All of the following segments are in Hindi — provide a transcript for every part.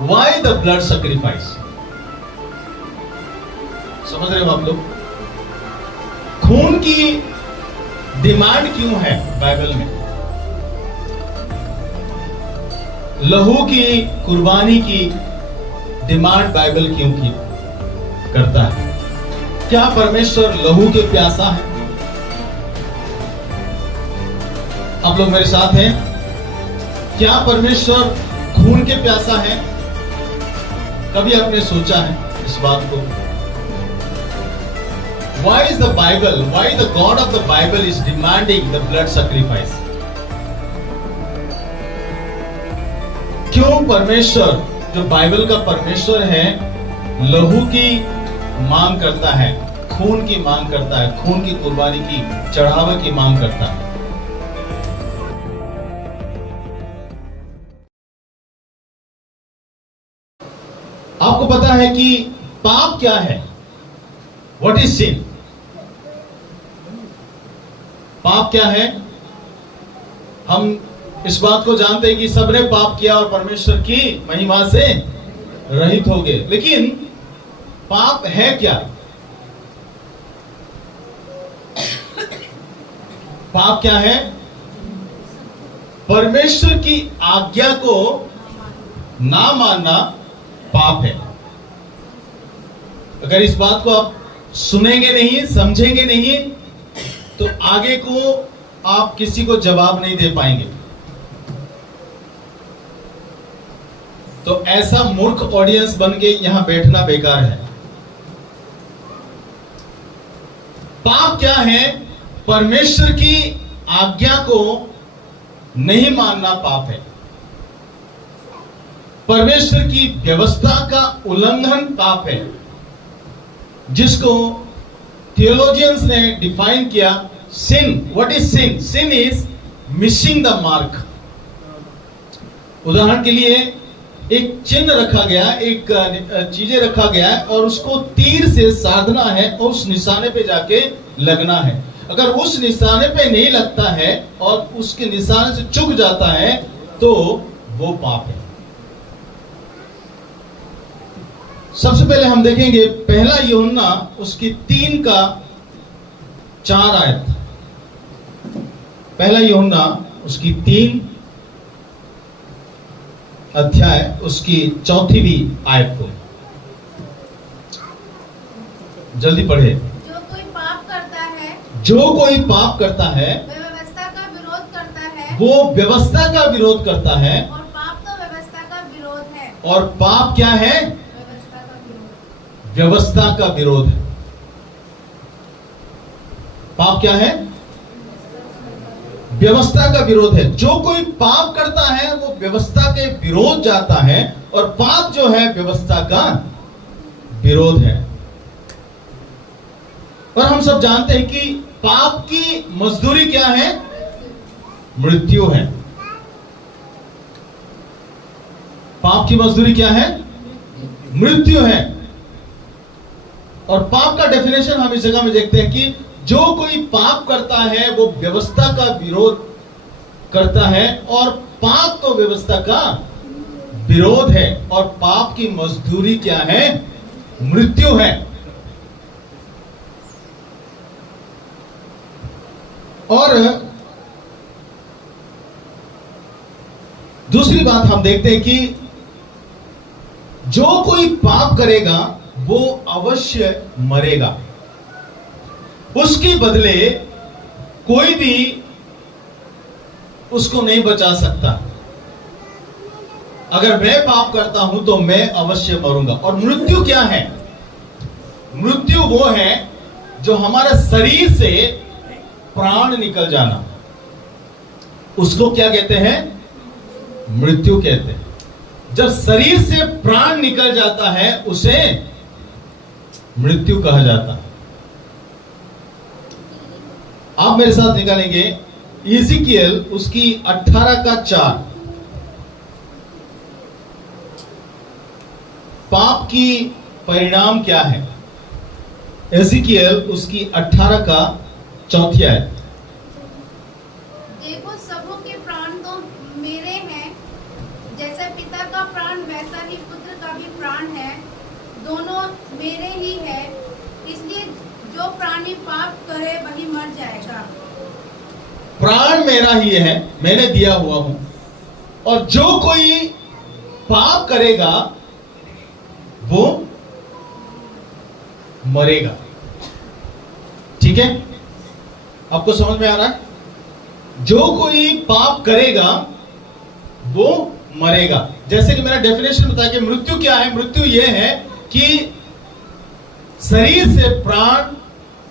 Why the blood sacrifice? समझ रहे हो आप लोग? खून की डिमांड क्यों है बाइबल में? लहू की, कुर्बानी की डिमांड बाइबल क्यों की करता है? क्या परमेश्वर लहू के प्यासा है? आप लोग मेरे साथ हैं? क्या परमेश्वर खून के प्यासा है? कभी आपने सोचा है इस बात को? Why is the Bible, why the God of the Bible is demanding the blood sacrifice? क्यों परमेश्वर, जो बाइबल का परमेश्वर है, लहू की मांग करता है, खून की मांग करता है, खून की कुर्बानी की, चढ़ावे की मांग करता है? आपको पता है कि पाप क्या है? What is sin? पाप क्या है? हम इस बात को जानते हैं कि सबने पाप किया और परमेश्वर की महिमा से रहित हो गए। लेकिन पाप है क्या? पाप क्या है? परमेश्वर की आज्ञा को ना मानना पाप है। अगर इस बात को आप सुनेंगे नहीं, समझेंगे नहीं, तो आगे को आप किसी को जवाब नहीं दे पाएंगे। तो ऐसा मूर्ख ऑडियंस बन के यहां बैठना बेकार है। पाप क्या है? परमेश्वर की आज्ञा को नहीं मानना पाप है। परमेश्वर की व्यवस्था का उल्लंघन पाप है, जिसको थियोलॉजियंस ने डिफाइन किया sin. What is sin? Sin is missing the mark. उदाहरण के लिए एक चिन्ह रखा गया, एक चीजें रखा गया है और उसको तीर से साधना है और उस निशाने पे जाके लगना है। अगर उस निशाने पे नहीं लगता है और उसके निशाने से चूक जाता है तो वो पाप है। सबसे पहले हम देखेंगे पहला यूहन्ना उसकी 3:4 आयत। पहला यूहन्ना उसकी 3 अध्याय उसकी 4वीं आयत को जल्दी पढ़े। जो कोई पाप करता है, जो कोई पाप करता है, वह व्यवस्था का विरोध करता है, वो व्यवस्था का विरोध करता है। और पाप तो व्यवस्था का विरोध है। और पाप क्या है? व्यवस्था का विरोध। व्यवस्था का विरोध है। पाप क्या है? व्यवस्था का विरोध है। जो कोई पाप करता है वो व्यवस्था के विरोध जाता है और पाप जो है व्यवस्था का विरोध है। और हम सब जानते हैं कि पाप की मजदूरी क्या है? मृत्यु है। पाप की मजदूरी क्या है? मृत्यु है। और पाप का डेफिनेशन हम इस जगह में देखते हैं कि जो कोई पाप करता है वो व्यवस्था का विरोध करता है और पाप तो व्यवस्था का विरोध है। और पाप की मजदूरी क्या है? मृत्यु है। और दूसरी बात हम देखते हैं कि जो कोई पाप करेगा वो अवश्य मरेगा। उसके बदले कोई भी उसको नहीं बचा सकता। अगर मैं पाप करता हूं तो मैं अवश्य मरूंगा। और मृत्यु क्या है? मृत्यु वो है जो हमारे शरीर से प्राण निकल जाना, उसको क्या कहते हैं? मृत्यु कहते हैं। जब शरीर से प्राण निकल जाता है उसे मृत्यु कहा जाता है। आप मेरे साथ निकालेंगे इज़िकियल उसकी 18:4। पाप की परिणाम क्या है? इज़िकियल उसकी 18:4 आयत। देखो सबों के प्राण तो मेरे हैं, जैसे पिता का प्राण वैसे वैसा ही पुत्र का भी प्राण है, दोनों मेरे ही है। इसलिए जो प्राणी पाप करे वही मर जाएगा। प्राण मेरा ही है, मैंने दिया हुआ हूं, और जो कोई पाप करेगा वो मरेगा। ठीक है, आपको समझ में आ रहा है? जो कोई पाप करेगा वो मरेगा। जैसे कि मैंने डेफिनेशन बताया कि मृत्यु क्या है। मृत्यु यह है कि शरीर से प्राण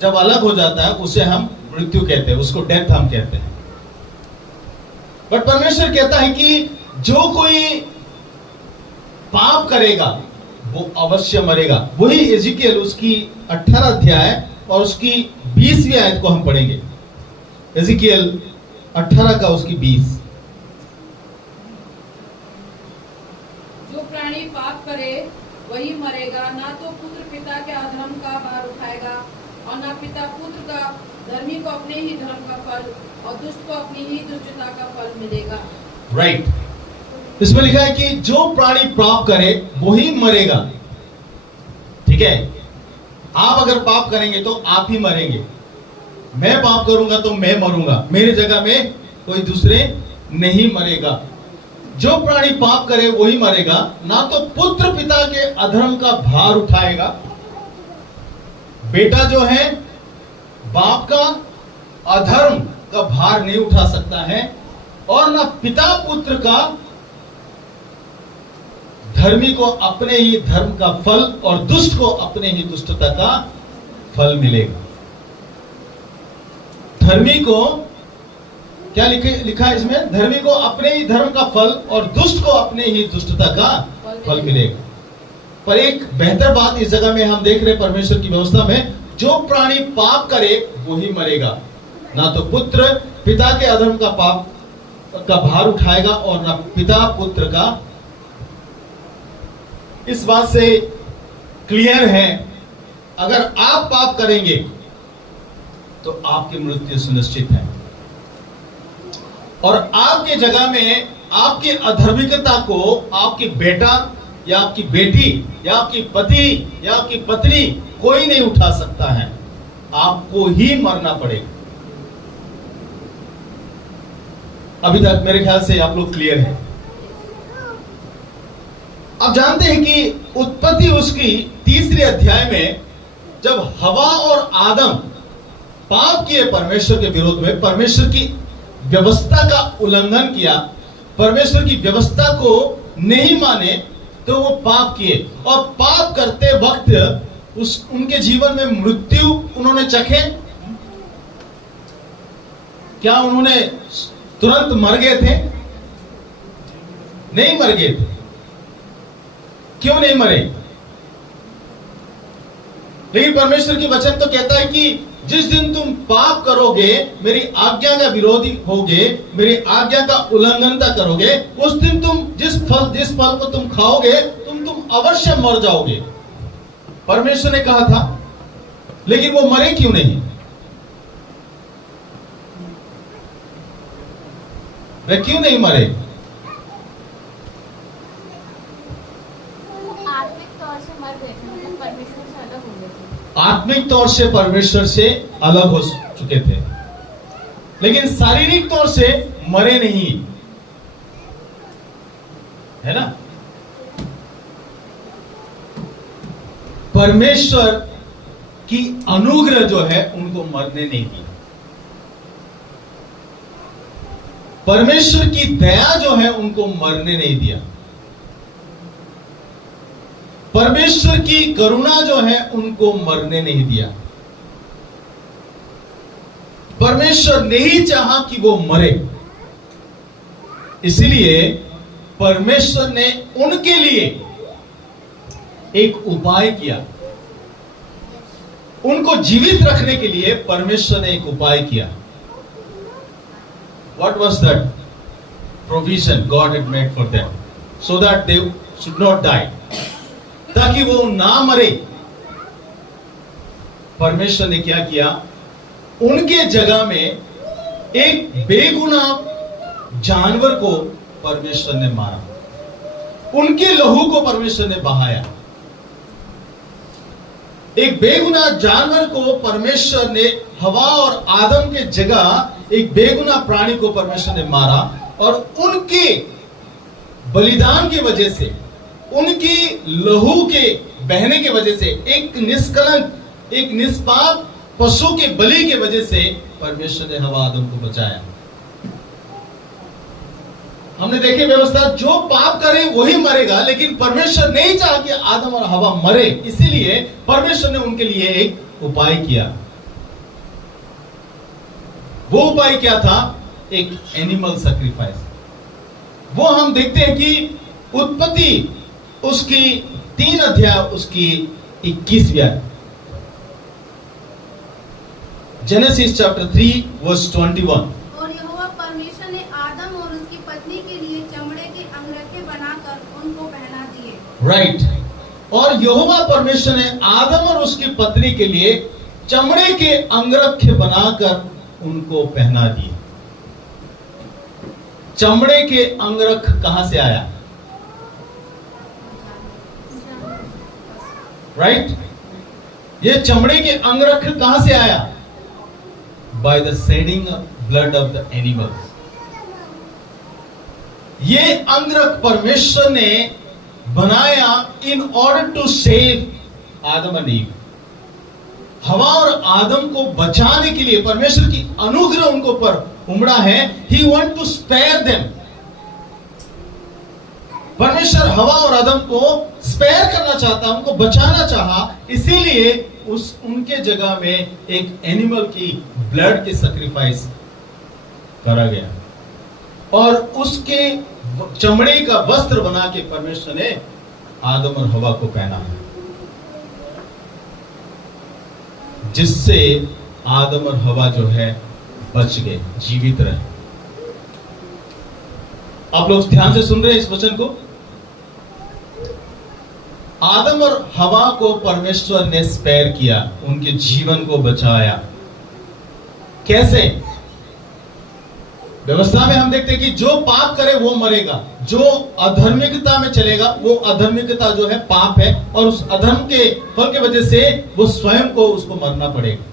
जब अलग हो जाता है उसे हम मृत्यु कहते हैं, उसको डेथ हम कहते हैं। बट परमेश्वर कहता है कि जो कोई पाप करेगा वो अवश्य मरेगा। वही एजिकियल उसकी 18 अध्याय और उसकी 20वीं आयत को हम पढ़ेंगे। एजिकियल 18 का उसकी 20। जो प्राणी पाप करे वही मरेगा, ना तो पुत्र पिता के अधर्म का भार उठाएगा, और ना पिता पुत्र का। धर्मी को अपने ही धर्म का फल, और दुष्ट को अपनी ही दुष्टता का फल मिलेगा। राइट, इसमें लिखा है कि जो प्राणी पाप करे वही मरेगा। ठीक है, आप अगर पाप करेंगे तो आप ही मरेंगे। मैं पाप करूंगा तो मैं मरूंगा, मेरी जगह में कोई दूसरे नहीं मरेगा। जो प्राणी पाप करे वही मरेगा, ना तो पुत्र पिता के अधर्म का भार उठाएगा। बेटा जो है बाप का अधर्म का भार नहीं उठा सकता है, और ना पिता पुत्र का। धर्मी को अपने ही धर्म का फल और दुष्ट को अपने ही दुष्टता का फल मिलेगा। धर्मी को क्या लिखा है इसमें? धर्मी को अपने ही धर्म का फल और दुष्ट को अपने ही दुष्टता का फल मिलेगा। पर एक बेहतर बात इस जगह में हम देख रहे हैं परमेश्वर की व्यवस्था में, जो प्राणी पाप करे वही मरेगा, ना तो पुत्र पिता के अधर्म का पाप का भार उठाएगा, और ना पिता पुत्र का। इस बात से क्लियर है, अगर आप पाप करेंगे तो आपकी मृत्यु सुनिश्चित है, और आपके जगह में आपकी अधर्मिकता को आपकी बेटा या आपकी बेटी या आपकी पति या आपकी पत्नी कोई नहीं उठा सकता है। आपको ही मरना पड़ेगा। अभी तक मेरे ख्याल से आप लोग क्लियर हैं। आप जानते हैं कि उत्पत्ति उसकी 3रे अध्याय में जब हवा और आदम पाप किए परमेश्वर के विरोध में, परमेश्वर की व्यवस्था का उल्लंघन किया, परमेश्वर की व्यवस्था को नहीं माने, तो वो पाप किए, और पाप करते वक्त उनके जीवन में मृत्यु उन्होंने चखे। क्या उन्होंने तुरंत मर गए थे? नहीं मर गए थे। क्यों नहीं मरे? लेकिन परमेश्वर की वचन तो कहता है कि जिस दिन तुम पाप करोगे, मेरी आज्ञा का विरोधी होगे, मेरी आज्ञा का उल्लंघन करोगे, उस दिन तुम जिस फल को तुम खाओगे तुम अवश्य मर जाओगे। परमेश्वर ने कहा था, लेकिन वो मरे क्यों नहीं? वे क्यों नहीं मरे? आत्मिक तौर से मर गए थे, मतलब परमेश्वर से अलग हो गए थे। आत्मिक तौर से परमेश्वर से अलग हो चुके थे, लेकिन शारीरिक तौर से मरे नहीं, है ना? परमेश्वर की अनुग्रह जो है उनको मरने नहीं दी। परमेश्वर की दया जो है उनको मरने नहीं दिया। परमेश्वर की करुणा जो है उनको मरने नहीं दिया। परमेश्वर नहीं चाहा कि वो मरे, इसलिए परमेश्वर ने उनके लिए एक उपाय किया। उनको जीवित रखने के लिए परमेश्वर ने एक उपाय किया। What was that provision God had made for them, so that they should not die? ताकि वो ना मरे। परमेश्वर ने क्या किया? उनके जगह में एक बेगुनाह जानवर को परमेश्वर ने मारा। उनके लहू को परमेश्वर ने बहाया। एक बेगुनाह जानवर को परमेश्वर ने हवा और आदम के जगह एक बेगुनाह प्राणी को परमेश्वर ने मारा, और उनके बलिदान की वजह से, उनकी लहू के बहने की वजह से, एक निष्कलंक, एक निष्पाप पशु के बलि की वजह से परमेश्वर ने हवा आदम को बचाया। हमने देखी व्यवस्था, जो पाप करे वही मरेगा, लेकिन परमेश्वर नहीं चाहा कि आदम और हवा मरे, इसीलिए परमेश्वर ने उनके लिए एक उपाय किया। वो उपाय क्या था? एक एनिमल सैक्रिफाइस। वो हम देखते हैं कि उत्पत्ति उसकी 3 अध्याय उसकी 21वां, जेनेसिस चैप्टर 3 वर्स 21। और यहोवा परमेश्वर ने आदम और उसकी पत्नी के लिए चमड़े के अंगरखे बनाकर उनको पहना दिए। राइट। और यहोवा परमेश्वर ने आदम और उसकी पत्नी के लिए चमड़े के अंगरखे बनाकर उनको पहना दिए। चमड़े के अंगरख कहां से आया? राइट। ये चमड़े के अंगरख कहां से आया? By the shedding blood of the animals. ये अंगरख परमेश्वर ने बनाया in order to save Adam and Eve. हवा और आदम को बचाने के लिए परमेश्वर की अनुग्रह उनको पर उमड़ा है। He want to spare them. परमेश्वर हवा और आदम को स्पेयर करना चाहता, उनको बचाना चाहा, इसीलिए उनके जगह में एक एनिमल की ब्लड की सैक्रिफाइस करा गया, और उसके चमड़े का वस्त्र बना के परमेश्वर ने आदम और हवा को पहना है, जिससे आदम और हवा जो है बच गए, जीवित रहे। आप लोग ध्यान से सुन रहे हैं इस वचन को? आदम और हवा को परमेश्वर ने स्पेयर किया, उनके जीवन को बचाया। कैसे? व्यवस्था में हम देखते हैं कि जो पाप करे वो मरेगा, जो अधर्मिकता में चलेगा वो अधर्मिकता जो है पाप है, और उस अधर्म के फल की वजह से वो स्वयं को उसको मरना पड़ेगा।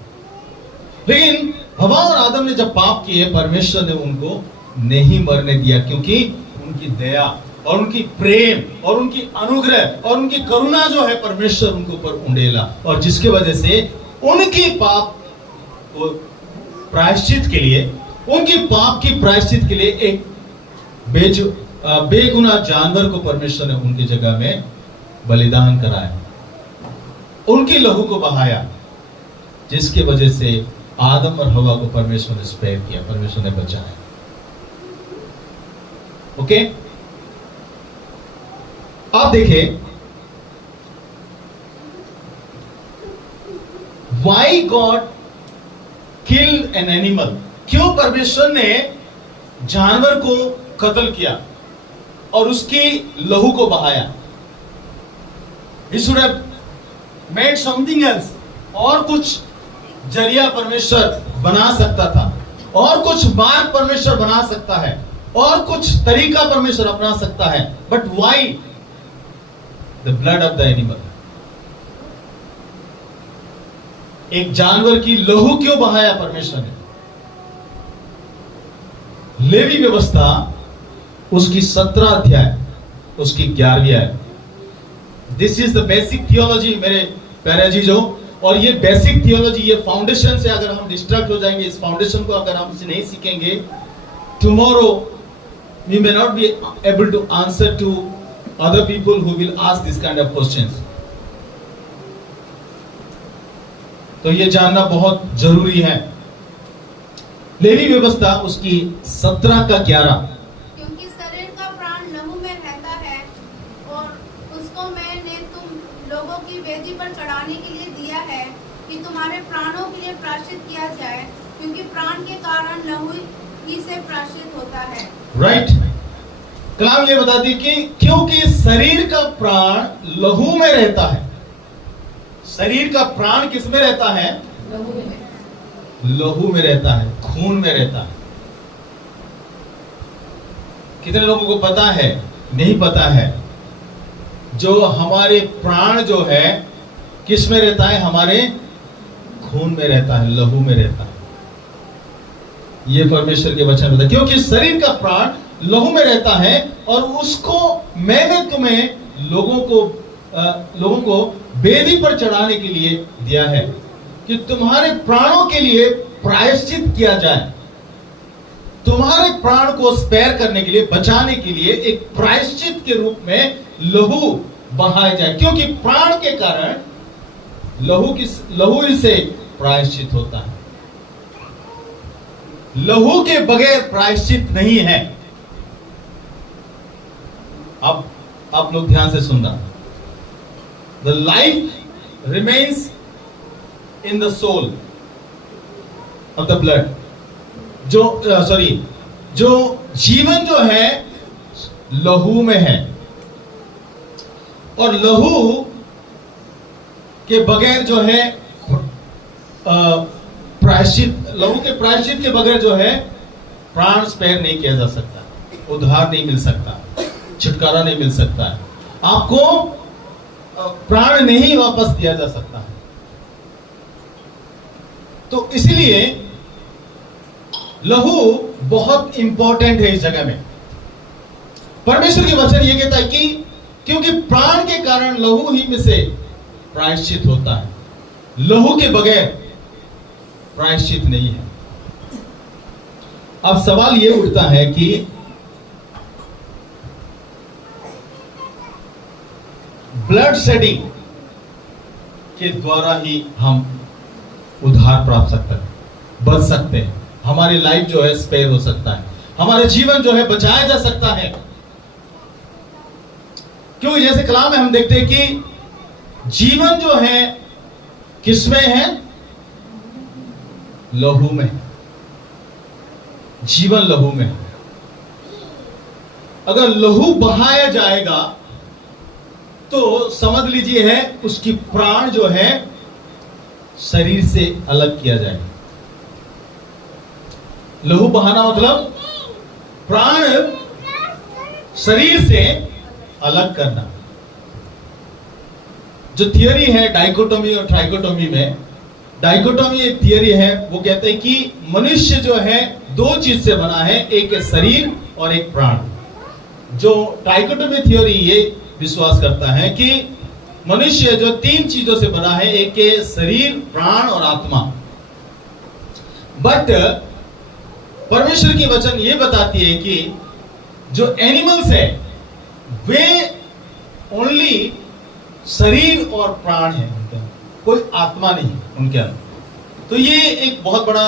लेकिन हवा और आदम ने जब पाप किए, परमेश्वर ने उनको नहीं मरने दिया, क्योंकि उनकी दया और उनकी प्रेम और उनकी अनुग्रह और उनकी करुणा जो है परमेश्वर उनके ऊपर उंडेला, और जिसके वजह से उनकी पाप को प्रायश्चित के लिए, उनकी पाप की प्रायश्चित के लिए एक बेगुनाह जानवर को परमेश्वर ने उनकी जगह में बलिदान कराया, उनकी लहू को बहाया, जिसकी वजह से आदम और हवा को परमेश्वर ने स्पेयर किया, परमेश्वर ने बचाया। ओके, आप देखें, Y God killed an animal. क्यों परमेश्वर ने जानवर को कत्ल किया और उसकी लहू को बहाया? He should have made something else। और कुछ जरिया परमेश्वर बना सकता था, और कुछ मार्ग परमेश्वर बना सकता है, और कुछ तरीका परमेश्वर अपना सकता है, but why the blood of the animal? एक जानवर की लहू क्यों बहाया परमेश्वर ने? लेवी व्यवस्था उसकी 17 अध्याय उसकी 11वीं आयत। This is the basic theology मेरे प्यारे अजीजों, और ये बेसिक थियोलॉजी, ये फाउंडेशन से अगर हम डिस्ट्रैक्ट हो जाएंगे, इस फाउंडेशन को अगर हम इसे नहीं सीखेंगे, tomorrow we may not be able to answer to other people who will ask this kind of questions। तो ये जानना बहुत जरूरी है। लेवी व्यवस्था उसकी 17 का 11। क्योंकि शरीर का प्राण लहू में रहता है, और उसको मैंने तुम लोगों की वेदी पर चढ़ाने के लिए दिया है, कि तुम्हारे प्राणों के लिए प्रायश्चित किया जाए, क्योंकि प्राण के कारण लहू ही से प्रायश्चित होता है। राइट। कलाम ये बताती कि क्योंकि शरीर का प्राण लहू में रहता है। शरीर का प्राण किस में रहता है? लहू में रहता है, खून में रहता है। कितने लोगों को पता है? नहीं पता है जो हमारे प्राण जो है किस में रहता है? हमारे खून में रहता है, लहू में रहता है। ये परमेश्वर के वचन बताते, क्योंकि शरीर का प्राण लहू में रहता है और उसको मैंने तुम्हें लोगों को वेदी पर चढ़ाने के लिए दिया है कि तुम्हारे प्राणों के लिए प्रायश्चित किया जाए। तुम्हारे प्राण को स्पेयर करने के लिए, बचाने के लिए एक प्रायश्चित के रूप में लहू बहाया जाए, क्योंकि प्राण के कारण लहू से प्रायश्चित होता है। लहू के बगैर प्रायश्चित नहीं है। अब आप लोग ध्यान से सुनना। The life remains in the soul of the blood. जो जीवन जो है लहू में है, और लहू के बगैर जो है लहू के प्रायश्चित के बगैर जो है प्राण स्पेयर नहीं किया जा सकता, उद्धार नहीं मिल सकता, छुटकारा नहीं मिल सकता है, आपको प्राण नहीं वापस दिया जा सकता है। तो इसलिए लहू बहुत इंपॉर्टेंट है इस जगह में। परमेश्वर के वचन ये कहता है कि क्योंकि प्राण के कारण लहू ही में से प्रायश्चित होता है, लहू के बगैर प्रायश्चित नहीं है। अब सवाल ये उठता है कि ब्लड शेडिंग के द्वारा ही हम उद्धार प्राप्त सकते हैं, बच सकते हैं, हमारी लाइफ जो है स्पेयर हो सकता है, हमारे जीवन जो है बचाया जा सकता है। क्योंकि जैसे कलाम में हम देखते हैं कि जीवन जो है किसमें है? लहू में। जीवन लहू में है। अगर लहू बहाया जाएगा तो समझ लीजिए है उसकी प्राण जो है शरीर से अलग किया जाएगा। लहू बहाना मतलब प्राण शरीर से अलग करना। जो थियरी है डाइकोटोमी और ट्राइकोटोमी में, डाइकोटोमी एक थियरी है, वो कहते हैं कि मनुष्य जो है दो चीज से बना है, एक है शरीर और एक प्राण। जो ट्राइकोटोमी थियरी ये विश्वास करता है कि मनुष्य जो तीन चीजों से बना है, एक है शरीर, प्राण और आत्मा। बट परमेश्वर की वचन ये बताती है कि जो एनिमल्स है वे ओनली शरीर और प्राण है, कोई आत्मा नहीं उनके अंदर। तो ये एक बहुत बड़ा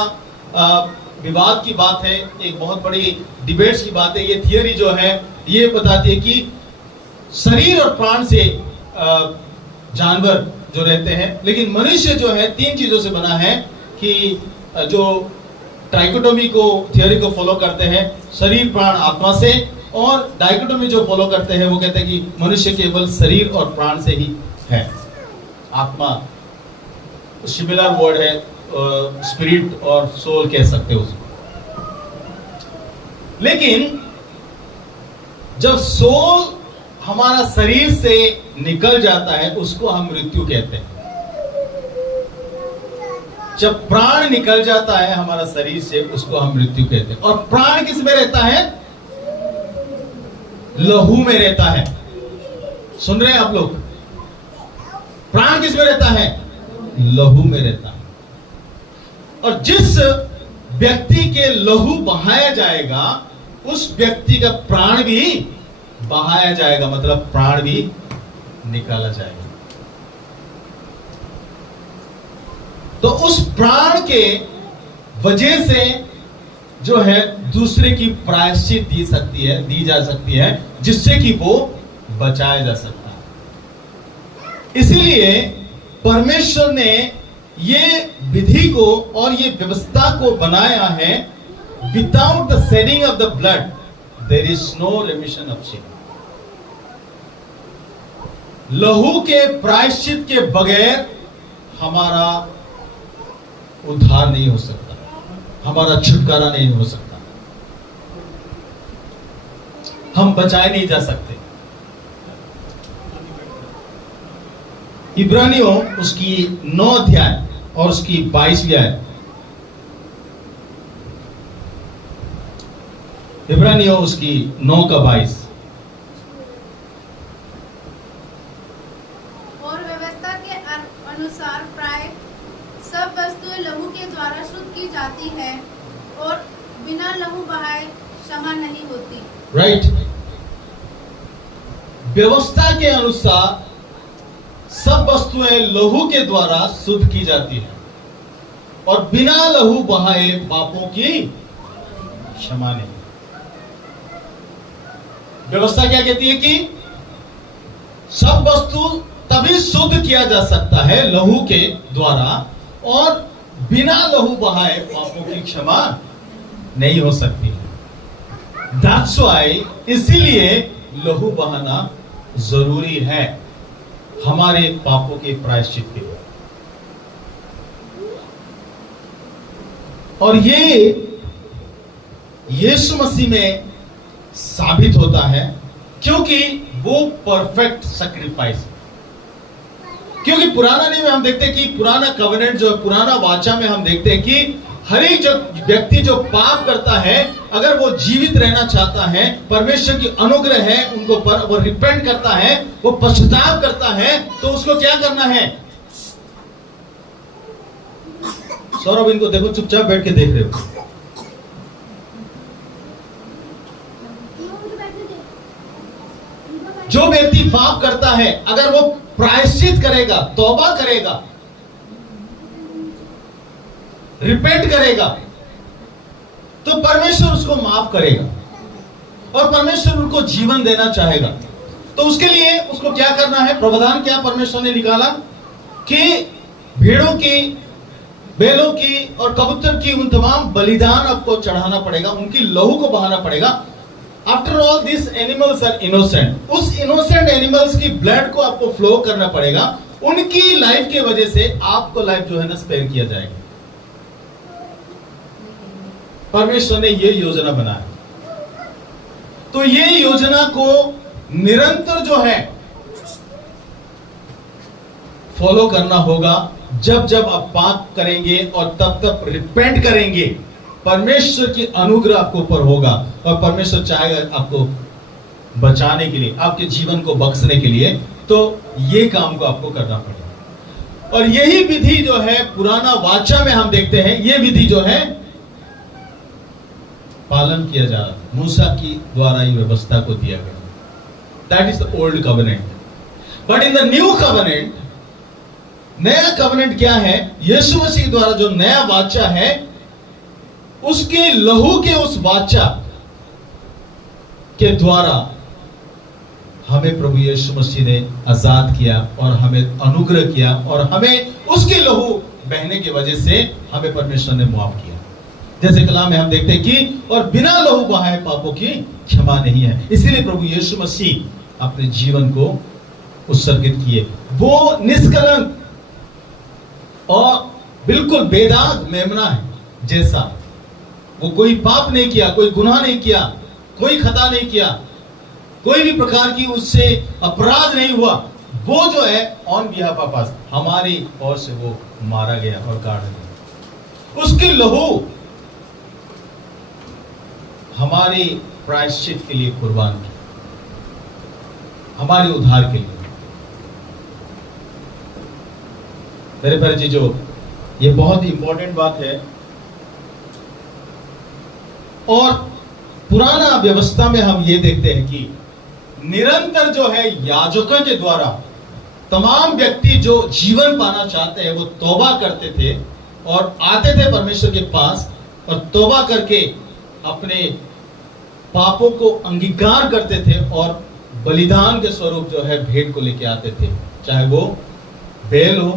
विवाद की बात है, एक बहुत बड़ी डिबेट्स की बात है। ये थियरी जो है ये बताती है कि शरीर और प्राण से जानवर जो रहते हैं, लेकिन मनुष्य जो है तीन चीजों से बना है। कि जो ट्राइकोटोमी को थियरी को फॉलो करते हैं शरीर, प्राण, आत्मा से, और डाइकोटोमी जो फॉलो करते हैं वो कहते हैं कि मनुष्य केवल शरीर और प्राण से ही है। आत्मा सिमिलर वर्ड है, स्पिरिट और सोल कह सकते हो उसको। लेकिन जब सोल हमारा शरीर से निकल जाता है उसको हम मृत्यु कहते हैं। जब प्राण निकल जाता है हमारा शरीर से उसको हम मृत्यु कहते हैं। और प्राण किस में रहता है? लहू में रहता है। सुन रहे हैं आप लोग? प्राण किस में रहता है? लहू में रहता है। और जिस व्यक्ति के लहू बहाया जाएगा उस व्यक्ति का प्राण भी बहाया जाएगा, मतलब प्राण भी निकाला जाएगा। तो उस प्राण के वजह से जो है दूसरे की प्रायश्चित दी जा सकती है जिससे कि वो बचाया जा सकता है। इसीलिए परमेश्वर ने ये विधि को और ये व्यवस्था को बनाया है। Without the shedding of the blood there is no remission of sin. लहू के प्रायश्चित के बगैर हमारा उद्धार नहीं हो सकता, हमारा छुटकारा नहीं हो सकता, हम बचाए नहीं जा सकते। इब्रानियों उसकी 9 अध्याय और उसकी 22वीं आयत। इब्रानियों उसकी 9 का 22। और व्यवस्था के अनुसार प्राय सब वस्तुएं लहू के द्वारा शुद्ध की जाती है और बिना लहू बहाए क्षमा नहीं होती। राइट। व्यवस्था के अनुसार सब वस्तुएं लहू के द्वारा शुद्ध की जाती है और बिना लहू बहाए पापों की क्षमा नहीं। व्यवस्था क्या कहती है कि सब वस्तु तभी शुद्ध किया जा सकता है लहू के द्वारा, और बिना लहू बहाए पापों की क्षमा नहीं हो सकती। That's why, इसीलिए लहू बहाना जरूरी है हमारे पापों के प्रायश्चित के लिए। और ये यीशु मसीह में साबित होता है क्योंकि वो परफेक्ट सैक्रिफाइस। क्योंकि पुराना नियम में हम देखते हैं कि पुराना कवेनेंट जो है, पुराना वाचा में हम देखते हैं कि हर एक जो व्यक्ति जो पाप करता है, अगर वो जीवित रहना चाहता है, परमेश्वर की अनुग्रह है उनको पर, वो रिपेंट करता है, वो पश्चाताप करता है, तो उसको क्या करना है? सौरभ इनको देखो, चुपचाप बैठ के देख रहे हो। जो व्यक्ति पाप करता है, अगर वो प्रायश्चित करेगा, तौबा करेगा, रिपेंट करेगा, तो परमेश्वर उसको माफ करेगा और परमेश्वर उनको जीवन देना चाहेगा। तो उसके लिए उसको क्या करना है? प्रावधान क्या परमेश्वर ने निकाला कि भेड़ों की, बैलों की और कबूतर की उन तमाम बलिदान आपको चढ़ाना पड़ेगा, उनकी लहू को बहाना पड़ेगा। After all this animals are innocent. उस इनोसेंट एनिमल्स की ब्लड को आपको फ्लो करना पड़ेगा, उनकी लाइफ की वजह से आपको लाइफ जो है ना स्पेयर किया जाएगा। परमेश्वर ने ये योजना बनाया। तो ये योजना को निरंतर जो है फॉलो करना होगा। जब जब आप पाप करेंगे और तब तब रिपेंट करेंगे, परमेश्वर की अनुग्रह आपको ऊपर होगा और परमेश्वर चाहेगा आपको बचाने के लिए, आपके जीवन को बख्शने के लिए। तो ये काम को आपको करना पड़ेगा। और यही विधि जो है पुराना वाचा में हम देखते हैं, ये विधि जो है पालन किया जा रहा, मूसा की द्वारा ये व्यवस्था को दिया गया। That is the old covenant. But in the new covenant, नया कवेनेंट क्या है? यीशु मसीह द्वारा जो नया वाचा है, उसके लहू के उस वाचा के द्वारा हमें प्रभु यीशु मसीह ने आजाद किया और हमें अनुग्रह किया और हमें उसके लहू बहने की वजह से हमें परमेश्वर ने माफ किया। जैसे कलाम में हम देखते हैं कि और बिना लहू बहाए पापों की क्षमा नहीं है। इसीलिए प्रभु यीशु मसीह अपने जीवन को उत्सर्गित किए। वो निष्कलंक और बिल्कुल बेदाग मेमना है जैसा। वो कोई पाप नहीं किया, कोई गुनाह नहीं किया, कोई खता नहीं किया, कोई भी प्रकार की उससे अपराध नहीं हुआ। वो जो है ऑन बिहाफ ऑफ अस, हमारी ओर से वो मारा गया और काटा गया। उसके लहू हमारे प्रायश्चित के लिए कुर्बान किया, हमारे उद्धार के लिए। मेरे प्यारे चीजों, ये बहुत ही इंपॉर्टेंट बात है। और पुराना व्यवस्था में हम ये देखते हैं कि निरंतर जो है याजकों के द्वारा तमाम व्यक्ति जो जीवन पाना चाहते हैं वो तौबा करते थे और आते थे परमेश्वर के पास और तौबा करके अपने पापों को अंगीकार करते थे और बलिदान के स्वरूप जो है भेंट को लेके आते थे। चाहे वो बैल हो,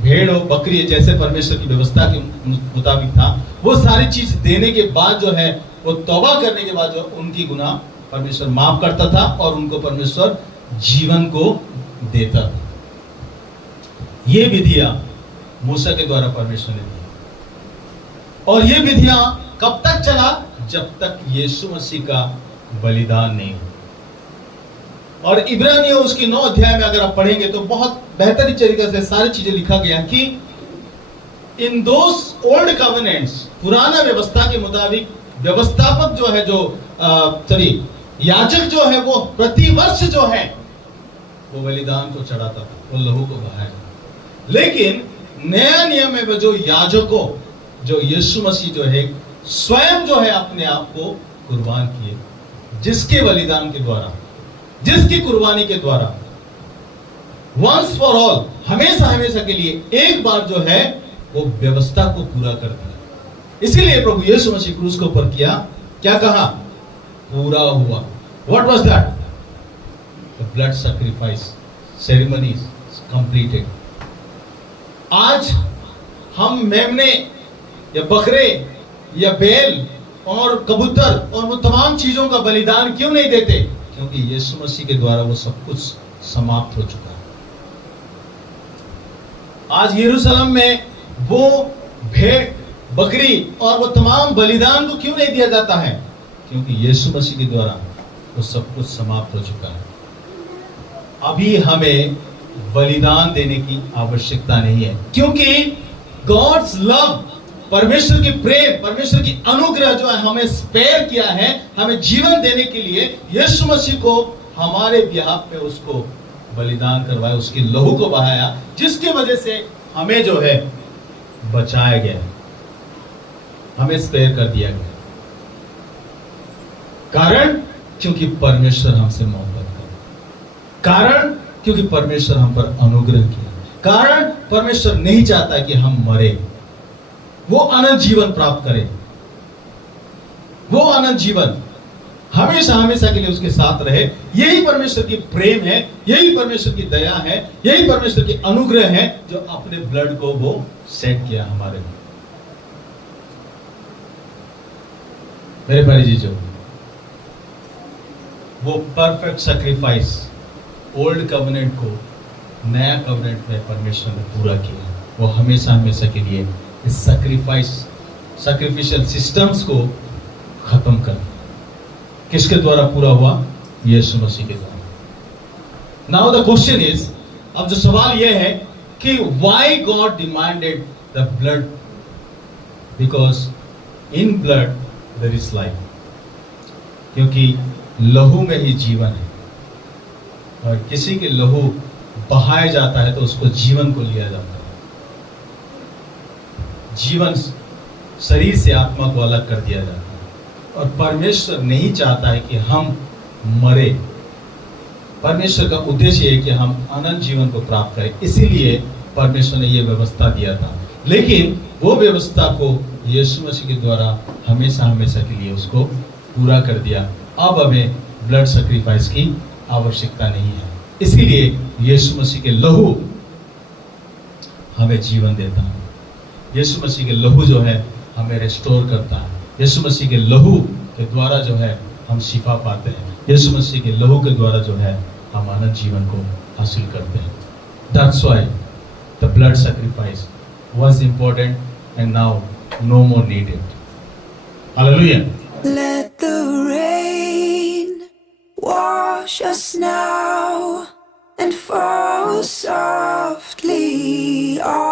भेड़ हो, बकरी, जैसे परमेश्वर की व्यवस्था के मुताबिक था, वो सारी चीज देने के बाद जो है वो तौबा करने के बाद जो उनकी गुनाह परमेश्वर माफ करता था और उनको परमेश्वर जीवन को देता था। ये विधियां मूसा के द्वारा परमेश्वर ने दी। और ये विधियां कब तक चला? जब तक यीशु मसीह का बलिदान नहीं हो। और इब्रानियों उसकी 9 अध्याय में अगर आप पढ़ेंगे तो बहुत बेहतरीन तरीके से सारी चीजें लिखा गया कि इन दोस ओल्ड कवेनेंट्स, पुराना व्यवस्था के मुताबिक व्यवस्थापक जो है, जो याजक जो है, वो प्रतिवर्ष जो है वो बलिदान को चढ़ाता था, वो लहू को बहाया। लेकिन नया नियम में जो याजकों, जो यीशु मसीह जो है स्वयं जो है अपने आप को कुर्बान किए, जिसके बलिदान के द्वारा, जिसकी कुर्बानी के द्वारा वंस फॉर ऑल, हमेशा हमेशा के लिए एक बार जो है वो व्यवस्था को पूरा कर दिया। इसीलिए प्रभु यीशु मसीह क्रूस के ऊपर किया, क्या कहा? पूरा हुआ। What was that? The blood sacrifice ceremony is completed. आज हम मेमने या बकरे या बैल और कबूतर और वो तमाम चीजों का बलिदान क्यों नहीं देते? क्योंकि यीशु मसीह के द्वारा वो सब कुछ समाप्त हो चुका है। आज यरूशलेम में वो भेड़, बकरी और वो तमाम बलिदान को क्यों नहीं दिया जाता है? क्योंकि यीशु मसीह के द्वारा वो सब कुछ समाप्त हो चुका है। अभी हमें बलिदान देने की आवश्यकता नहीं है, क्योंकि गॉड्स लव, परमेश्वर की प्रेम, परमेश्वर की अनुग्रह जो है हमें स्पेयर किया है, हमें जीवन देने के लिए यीशु मसीह को हमारे बिहाफ पे उसको बलिदान करवाया, उसकी लहू को बहाया, जिसकी वजह से हमें जो है बचाया गया, हमें स्पेयर कर दिया गया। कारण क्योंकि परमेश्वर हमसे मोहब्बत कर, कारण क्योंकि परमेश्वर हम पर अनुग्रह किया, कारण परमेश्वर नहीं चाहता कि हम मरे, वो अनंत जीवन प्राप्त करे, वो अनंत जीवन हमेशा हमेशा के लिए उसके साथ रहे। यही परमेश्वर की प्रेम है, यही परमेश्वर की दया है, यही परमेश्वर की अनुग्रह है, जो अपने ब्लड को वो सेट किया हमारे लिए। मेरे भाई जी, जो वो परफेक्ट सैक्रिफाइस ओल्ड कवेनेंट को नया कवेनेंट में परमेश्वर ने पूरा किया, वो हमेशा हमेशा के लिए इस सैक्रिफिशियल सिस्टम्स को खत्म कर, किसके द्वारा पूरा हुआ? यीशु मसीह के द्वारा। नाउ द क्वेश्चन इज, अब जो सवाल यह है कि why God demanded the blood? Because in blood there is life, क्योंकि लहू में ही जीवन है, और किसी के लहू बहाया जाता है तो उसको जीवन को लिया जाता है। जीवन शरीर से आत्मा को अलग कर दिया जाता है, और परमेश्वर नहीं चाहता है कि हम मरे। परमेश्वर का उद्देश्य है कि हम अनंत जीवन को प्राप्त करें, इसीलिए परमेश्वर ने यह व्यवस्था दिया था। लेकिन वो व्यवस्था को यीशु मसीह के द्वारा हमेशा हमेशा के लिए उसको पूरा कर दिया। अब हमें ब्लड सैक्रिफाइस की आवश्यकता नहीं है, इसीलिए यीशु मसीह के लहू हमें जीवन देता है। यीशु मसीह के लहू जो है हमें रिस्टोर करता है। यीशु मसीह के लहू के द्वारा जो है हम शिफा पाते हैं। यीशु मसीह के लहू के द्वारा जो है हम अनंत जीवन को हासिल करते हैं। That's why the blood sacrifice was important and now no more needed. Hallelujah. Let the rain wash us now and fall softly on